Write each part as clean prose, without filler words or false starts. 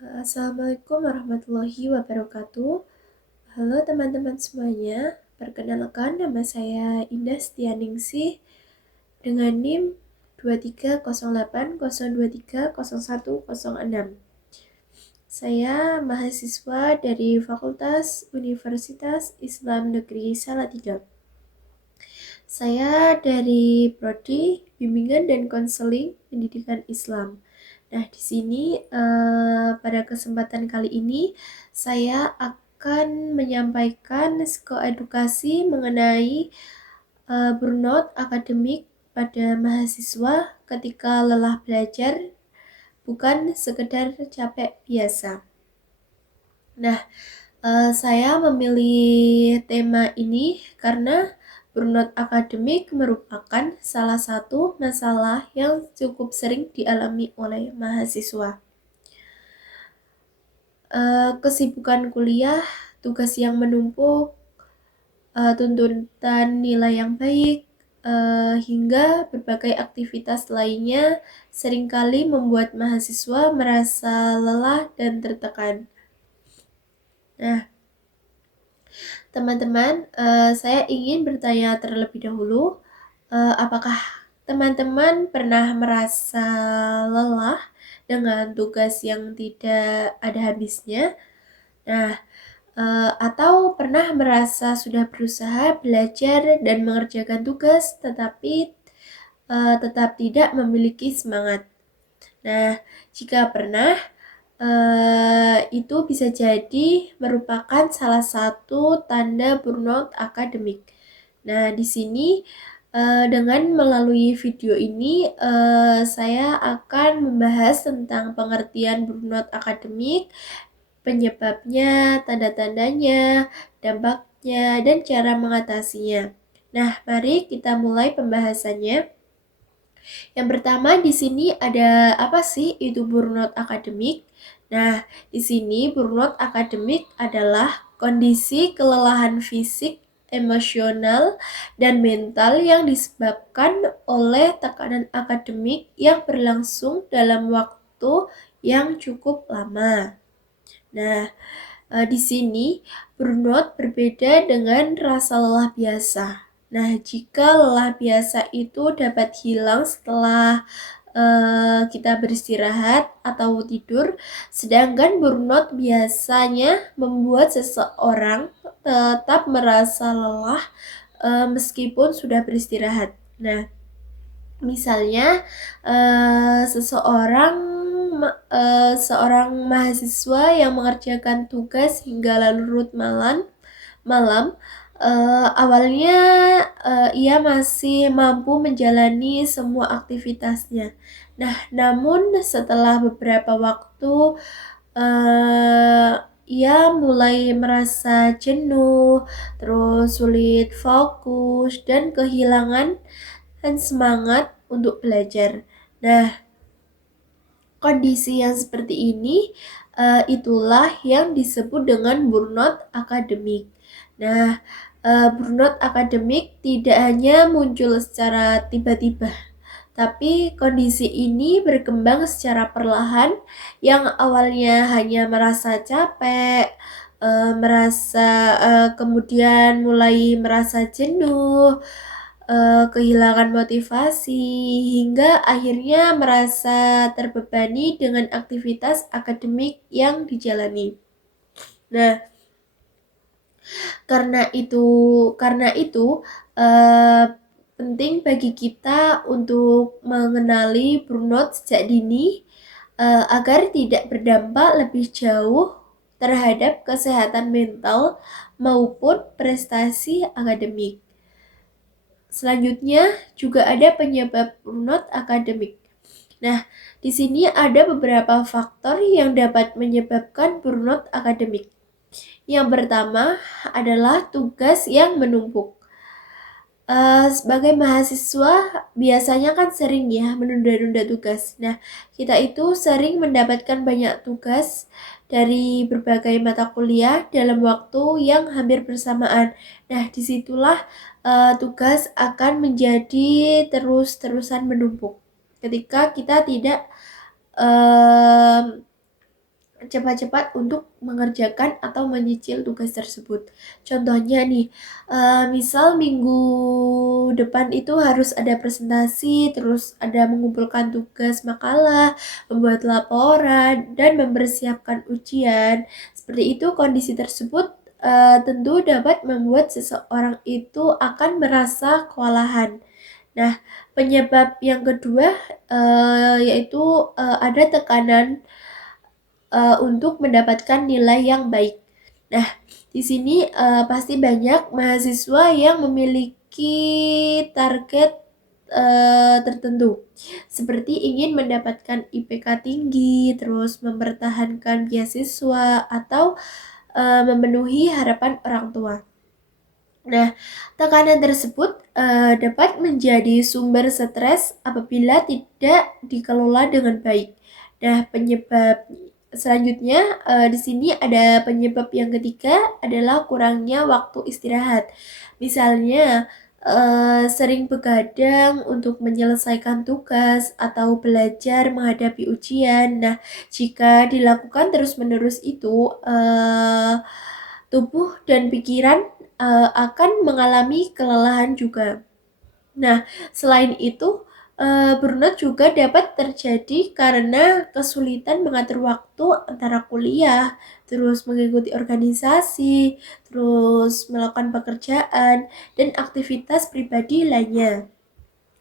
Assalamualaikum warahmatullahi wabarakatuh. Halo teman-teman semuanya, perkenalkan nama saya Indah Setianingsih dengan NIM 230802300106. Saya mahasiswa dari Fakultas Universitas Islam Negeri Salatiga. Saya dari Prodi Bimbingan dan Konseling Pendidikan Islam. Nah, di sini pada kesempatan kali ini saya akan menyampaikan psikoedukasi mengenai burnout akademik pada mahasiswa ketika lelah belajar, bukan sekedar capek biasa. Nah, saya memilih tema ini karena burnout akademik merupakan salah satu masalah yang cukup sering dialami oleh mahasiswa. Kesibukan kuliah, tugas yang menumpuk, tuntutan nilai yang baik, hingga berbagai aktivitas lainnya seringkali membuat mahasiswa merasa lelah dan tertekan. Nah, teman-teman, saya ingin bertanya terlebih dahulu, apakah teman-teman pernah merasa lelah dengan tugas yang tidak ada habisnya? Nah, atau pernah merasa sudah berusaha belajar dan mengerjakan tugas, tetapi tetap tidak memiliki semangat. Nah, jika pernah, itu bisa jadi merupakan salah satu tanda burnout akademik. Nah, di sini dengan melalui video ini saya akan membahas tentang pengertian burnout akademik, penyebabnya, tanda-tandanya, dampaknya, dan cara mengatasinya. Nah, mari kita mulai pembahasannya. Yang pertama di sini ada apa sih itu burnout akademik? Nah, di sini burnout akademik adalah kondisi kelelahan fisik, emosional, dan mental yang disebabkan oleh tekanan akademik yang berlangsung dalam waktu yang cukup lama. Nah, di sini burnout berbeda dengan rasa lelah biasa. Nah, jika lelah biasa itu dapat hilang setelah kita beristirahat atau tidur, sedangkan burnout biasanya membuat seseorang tetap merasa lelah meskipun sudah beristirahat. Nah, misalnya seorang mahasiswa yang mengerjakan tugas hingga larut malam, awalnya ia masih mampu menjalani semua aktivitasnya. Nah, namun setelah beberapa waktu ia mulai merasa jenuh, terus sulit fokus dan kehilangan semangat untuk belajar. Nah, kondisi yang seperti ini itulah yang disebut dengan burnout akademik. Nah, burnout akademik tidak hanya muncul secara tiba-tiba, tapi kondisi ini berkembang secara perlahan yang awalnya hanya merasa capek, kemudian mulai merasa jenuh, kehilangan motivasi, hingga akhirnya merasa terbebani dengan aktivitas akademik yang dijalani. Nah, karena itu penting bagi kita untuk mengenali burnout sejak dini agar tidak berdampak lebih jauh terhadap kesehatan mental maupun prestasi akademik. Selanjutnya juga ada penyebab burnout akademik. Nah, di sini ada beberapa faktor yang dapat menyebabkan burnout akademik. Yang pertama adalah tugas yang menumpuk. Sebagai mahasiswa biasanya kan sering ya menunda-nunda tugas. Nah, kita itu sering mendapatkan banyak tugas dari berbagai mata kuliah dalam waktu yang hampir bersamaan. Nah, disitulah tugas akan menjadi terus-terusan menumpuk. Ketika kita tidak cepat-cepat untuk mengerjakan atau menyicil tugas tersebut. Contohnya nih, misal minggu depan itu harus ada presentasi, terus ada mengumpulkan tugas makalah, membuat laporan, dan mempersiapkan ujian. Seperti itu, kondisi tersebut tentu dapat membuat seseorang itu akan merasa kewalahan. Nah, penyebab yang kedua yaitu ada tekanan untuk mendapatkan nilai yang baik. Nah, di sini pasti banyak mahasiswa yang memiliki target tertentu, seperti ingin mendapatkan IPK tinggi, terus mempertahankan beasiswa, atau memenuhi harapan orang tua. Nah, tekanan tersebut dapat menjadi sumber stres apabila tidak dikelola dengan baik. Nah, penyebab selanjutnya di sini ada penyebab yang ketiga adalah kurangnya waktu istirahat. Misalnya, sering begadang untuk menyelesaikan tugas atau belajar menghadapi ujian. Nah, jika dilakukan terus-menerus itu, tubuh dan pikiran akan mengalami kelelahan juga. Nah, selain itu, burnout juga dapat terjadi karena kesulitan mengatur waktu antara kuliah, terus mengikuti organisasi, terus melakukan pekerjaan, dan aktivitas pribadi lainnya.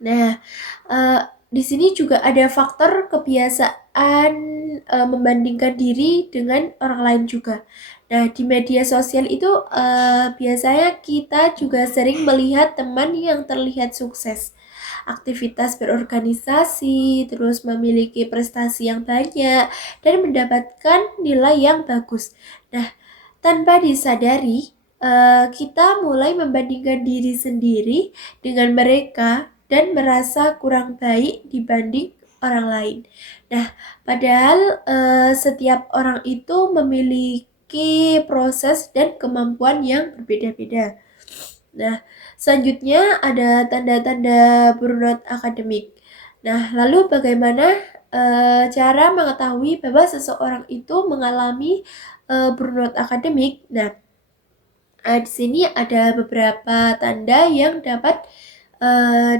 Nah, di sini juga ada faktor kebiasaan membandingkan diri dengan orang lain juga. Nah, di media sosial itu biasanya kita juga sering melihat teman yang terlihat sukses, aktivitas berorganisasi, terus memiliki prestasi yang banyak, dan mendapatkan nilai yang bagus. Nah, tanpa disadari, kita mulai membandingkan diri sendiri dengan mereka dan merasa kurang baik dibanding orang lain. Nah, padahal setiap orang itu memiliki proses dan kemampuan yang berbeda-beda. Nah, selanjutnya ada tanda-tanda burnout akademik. Nah, lalu bagaimana cara mengetahui bahwa seseorang itu mengalami burnout akademik? Nah, di sini ada beberapa tanda yang dapat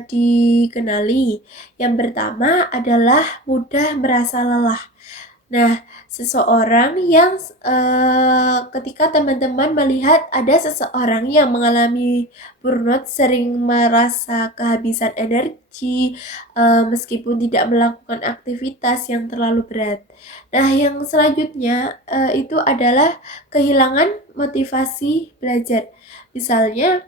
dikenali. Yang pertama adalah mudah merasa lelah. Nah, seseorang yang ketika teman-teman melihat ada seseorang yang mengalami burnout sering merasa kehabisan energi meskipun tidak melakukan aktivitas yang terlalu berat. Nah, yang selanjutnya itu adalah kehilangan motivasi belajar. Misalnya,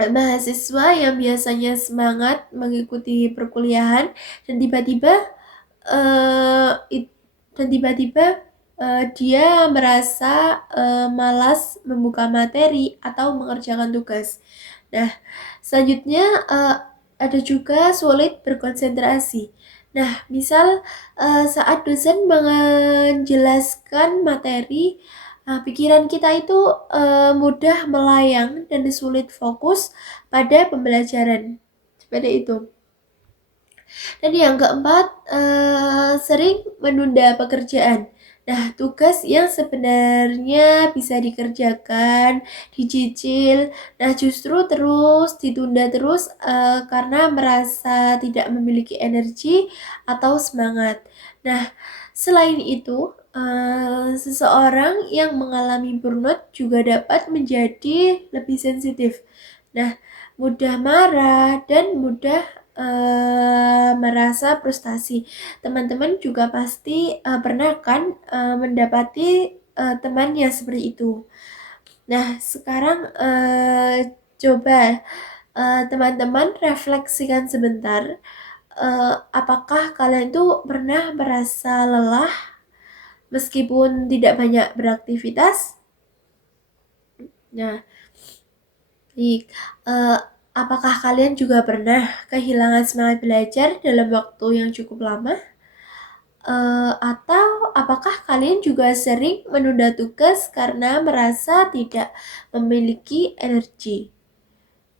mahasiswa yang biasanya semangat mengikuti perkuliahan dan tiba-tiba uh, dia merasa malas membuka materi atau mengerjakan tugas. Nah, selanjutnya ada juga sulit berkonsentrasi. Nah, misal saat dosen menjelaskan materi, pikiran kita itu mudah melayang dan sulit fokus pada pembelajaran. Seperti itu. Dan yang keempat, sering menunda pekerjaan. Nah, tugas yang sebenarnya bisa dikerjakan, dicicil, nah justru terus ditunda terus karena merasa tidak memiliki energi atau semangat. Nah, selain itu, seseorang yang mengalami burnout juga dapat menjadi lebih sensitif. Nah, mudah marah dan mudah merasa frustasi. Teman-teman juga pasti pernah kan mendapati temannya seperti itu. Nah, sekarang coba teman-teman refleksikan sebentar. Apakah kalian tuh pernah merasa lelah meskipun tidak banyak beraktivitas? Nah, baik. Apakah kalian juga pernah kehilangan semangat belajar dalam waktu yang cukup lama? Atau apakah kalian juga sering menunda tugas karena merasa tidak memiliki energi?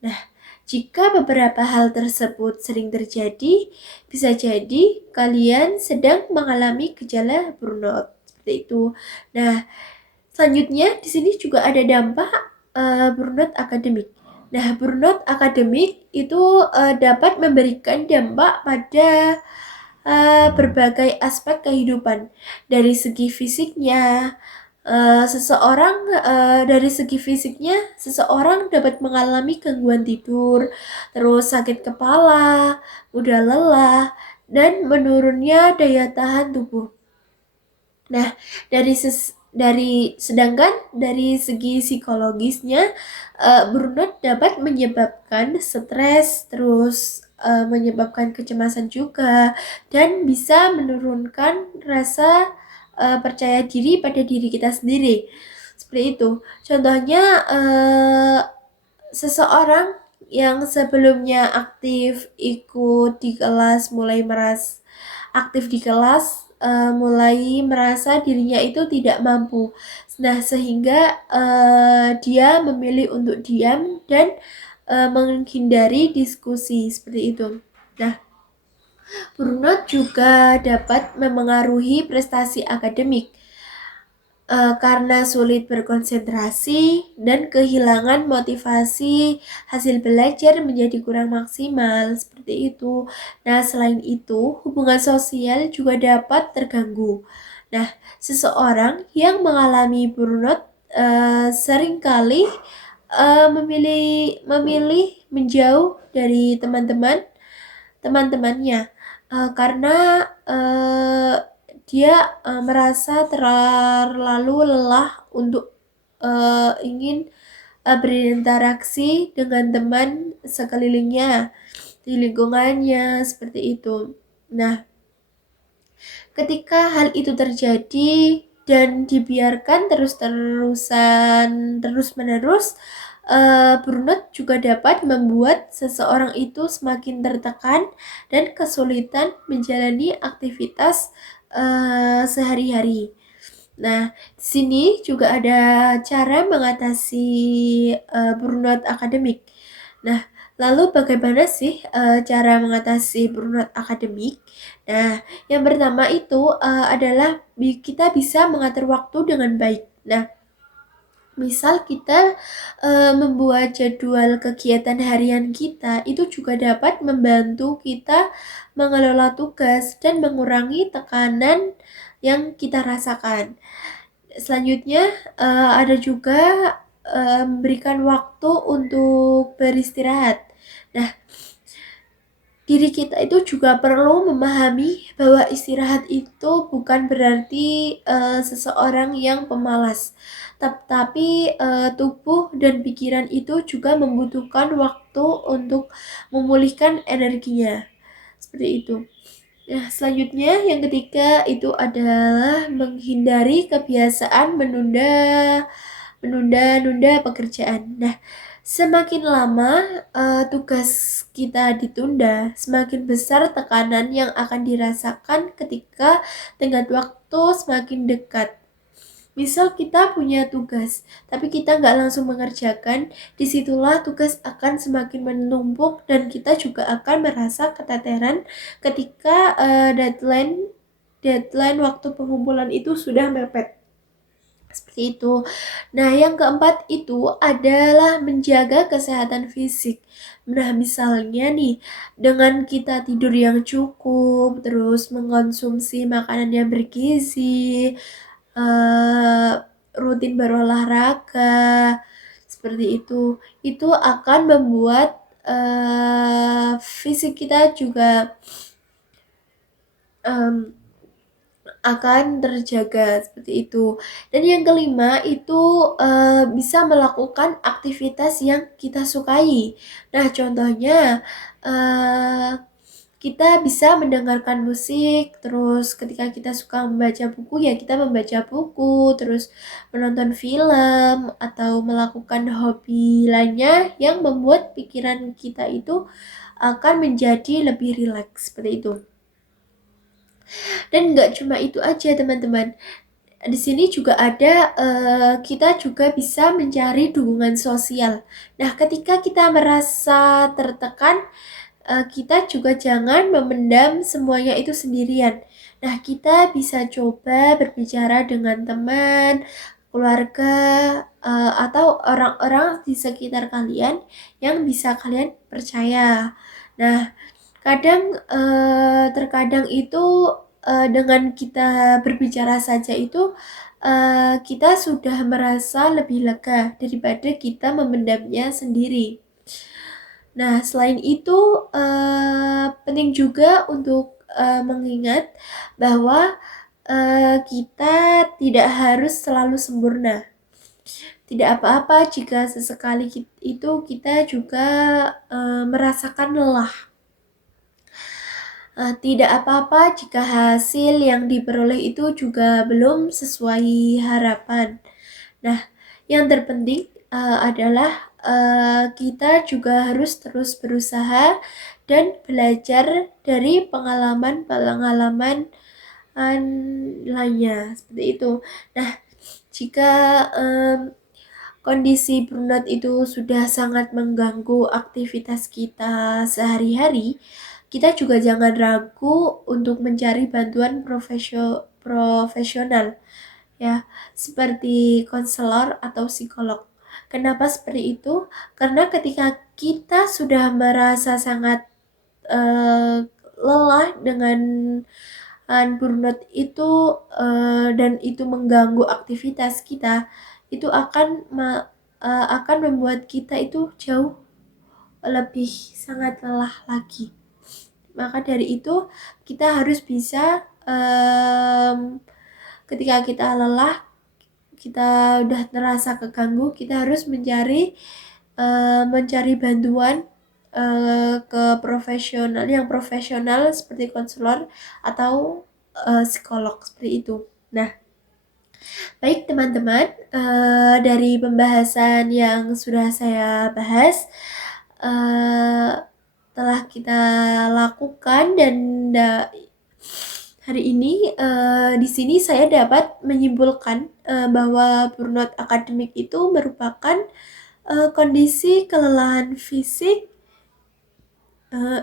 Nah, Jika beberapa hal tersebut sering terjadi, bisa jadi kalian sedang mengalami gejala burnout. Seperti itu. Nah, selanjutnya di sini juga ada dampak burnout akademik. Nah, burnout akademik itu dapat memberikan dampak pada berbagai aspek kehidupan. Dari segi fisiknya, seseorang dapat mengalami gangguan tidur, terus sakit kepala, mudah lelah, dan menurunnya daya tahan tubuh. Nah, sedangkan dari segi psikologisnya, burnout dapat menyebabkan stres, terus menyebabkan kecemasan juga, dan bisa menurunkan rasa percaya diri pada diri kita sendiri. Seperti itu. Contohnya, seseorang yang sebelumnya aktif di kelas mulai merasa dirinya itu tidak mampu. Nah, sehingga dia memilih untuk diam dan menghindari diskusi seperti itu. Nah, burnout juga dapat memengaruhi prestasi akademik karena sulit berkonsentrasi dan kehilangan motivasi, hasil belajar menjadi kurang maksimal seperti itu. Nah, selain itu, hubungan sosial juga dapat terganggu. Nah, seseorang yang mengalami burnout seringkali memilih menjauh dari teman-temannya karena dia merasa terlalu lelah untuk ingin berinteraksi dengan teman sekelilingnya di lingkungannya seperti itu. Nah, ketika hal itu terjadi dan dibiarkan terus-menerus, burnout juga dapat membuat seseorang itu semakin tertekan dan kesulitan menjalani aktivitas sehari-hari. Nah, di sini juga ada cara mengatasi burnout akademik. Nah, lalu bagaimana sih cara mengatasi burnout akademik? Nah, yang pertama itu adalah kita bisa mengatur waktu dengan baik. Nah, misal kita membuat jadwal kegiatan harian kita, itu juga dapat membantu kita mengelola tugas dan mengurangi tekanan yang kita rasakan. Selanjutnya ada juga memberikan waktu untuk beristirahat. Nah, diri kita itu juga perlu memahami bahwa istirahat itu bukan berarti seseorang yang pemalas, tetapi tubuh dan pikiran itu juga membutuhkan waktu untuk memulihkan energinya. Seperti itu. Nah, selanjutnya yang ketiga itu adalah menghindari kebiasaan menunda pekerjaan. Nah, semakin lama tugas kita ditunda, semakin besar tekanan yang akan dirasakan ketika tenggat waktu semakin dekat. Misal kita punya tugas, tapi kita nggak langsung mengerjakan, disitulah tugas akan semakin menumpuk dan kita juga akan merasa keteteran ketika deadline waktu pengumpulan itu sudah mepet. Seperti itu. Nah, yang keempat itu adalah menjaga kesehatan fisik. Nah, misalnya nih, dengan kita tidur yang cukup, terus mengkonsumsi makanan yang bergizi, rutin berolahraga, seperti itu akan membuat fisik kita juga akan terjaga seperti itu. Dan yang kelima itu bisa melakukan aktivitas yang kita sukai. Nah, contohnya kita bisa mendengarkan musik, terus ketika kita suka membaca buku ya kita membaca buku, terus menonton film atau melakukan hobi lainnya yang membuat pikiran kita itu akan menjadi lebih rileks seperti itu. Dan nggak cuma itu aja teman-teman. Di sini juga ada kita juga bisa mencari dukungan sosial. Nah, ketika kita merasa tertekan, kita juga jangan memendam semuanya itu sendirian. Nah, kita bisa coba berbicara dengan teman, keluarga, atau orang-orang di sekitar kalian yang bisa kalian percaya. Nah, terkadang itu dengan kita berbicara saja itu kita sudah merasa lebih lega daripada kita memendamnya sendiri. Nah, selain itu penting juga untuk mengingat bahwa kita tidak harus selalu sempurna. Tidak apa-apa jika sesekali itu kita juga merasakan lelah. Tidak apa-apa jika hasil yang diperoleh itu juga belum sesuai harapan. Nah, yang terpenting adalah kita juga harus terus berusaha dan belajar dari pengalaman-pengalaman lainnya seperti itu. Nah, jika kondisi burnout itu sudah sangat mengganggu aktivitas kita sehari-hari, kita juga jangan ragu untuk mencari bantuan profesional ya, seperti konselor atau psikolog. Kenapa seperti itu? Karena ketika kita sudah merasa sangat lelah dengan burnout itu dan itu mengganggu aktivitas kita, itu akan membuat kita itu jauh lebih sangat lelah lagi. Maka dari itu kita harus bisa ketika kita lelah, kita udah terasa keganggu, kita harus mencari bantuan ke profesional seperti konselor atau psikolog seperti itu. Nah, baik teman-teman, dari pembahasan yang sudah saya bahas, telah kita lakukan dan hari ini di sini saya dapat menyimpulkan bahwa burnout akademik itu merupakan kondisi kelelahan fisik,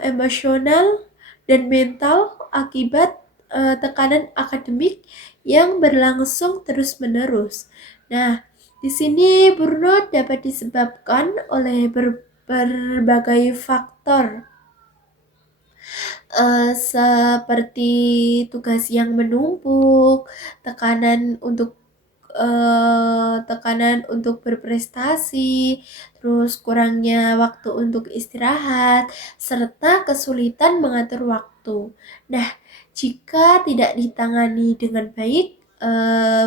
emosional, dan mental akibat tekanan akademik yang berlangsung terus-menerus. Nah, di sini burnout dapat disebabkan oleh berbagai faktor seperti tugas yang menumpuk, tekanan untuk berprestasi, terus kurangnya waktu untuk istirahat, serta kesulitan mengatur waktu. Nah, jika tidak ditangani dengan baik,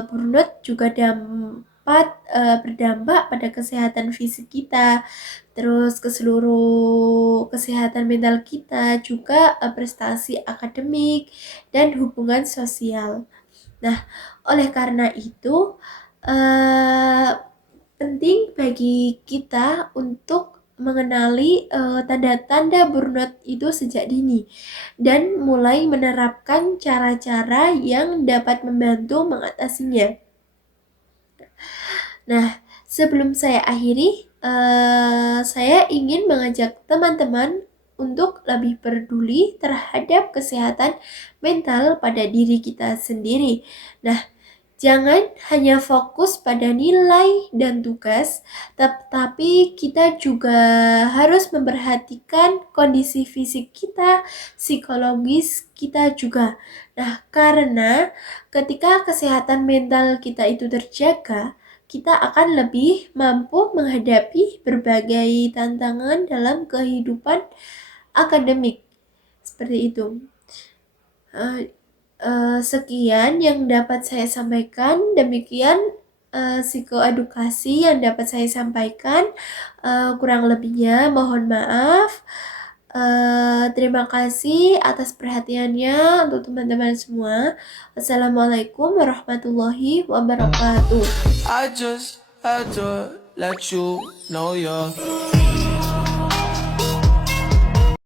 burnout juga dapat berdampak pada kesehatan fisik kita, terus ke seluruh kesehatan mental kita, juga prestasi akademik dan hubungan sosial. Nah, oleh karena itu penting bagi kita untuk mengenali tanda-tanda burnout itu sejak dini dan mulai menerapkan cara-cara yang dapat membantu mengatasinya. Nah, sebelum saya akhiri, saya ingin mengajak teman-teman untuk lebih peduli terhadap kesehatan mental pada diri kita sendiri. Nah, jangan hanya fokus pada nilai dan tugas, tetapi kita juga harus memperhatikan kondisi fisik kita, psikologis kita juga. Nah, karena ketika kesehatan mental kita itu terjaga, kita akan lebih mampu menghadapi berbagai tantangan dalam kehidupan akademik. Seperti itu. Sekian yang dapat saya sampaikan. Demikian psikoedukasi yang dapat saya sampaikan. Kurang lebihnya mohon maaf. Terima kasih atas perhatiannya untuk teman-teman semua. Wassalamualaikum warahmatullahi wabarakatuh. I just had to let you know you're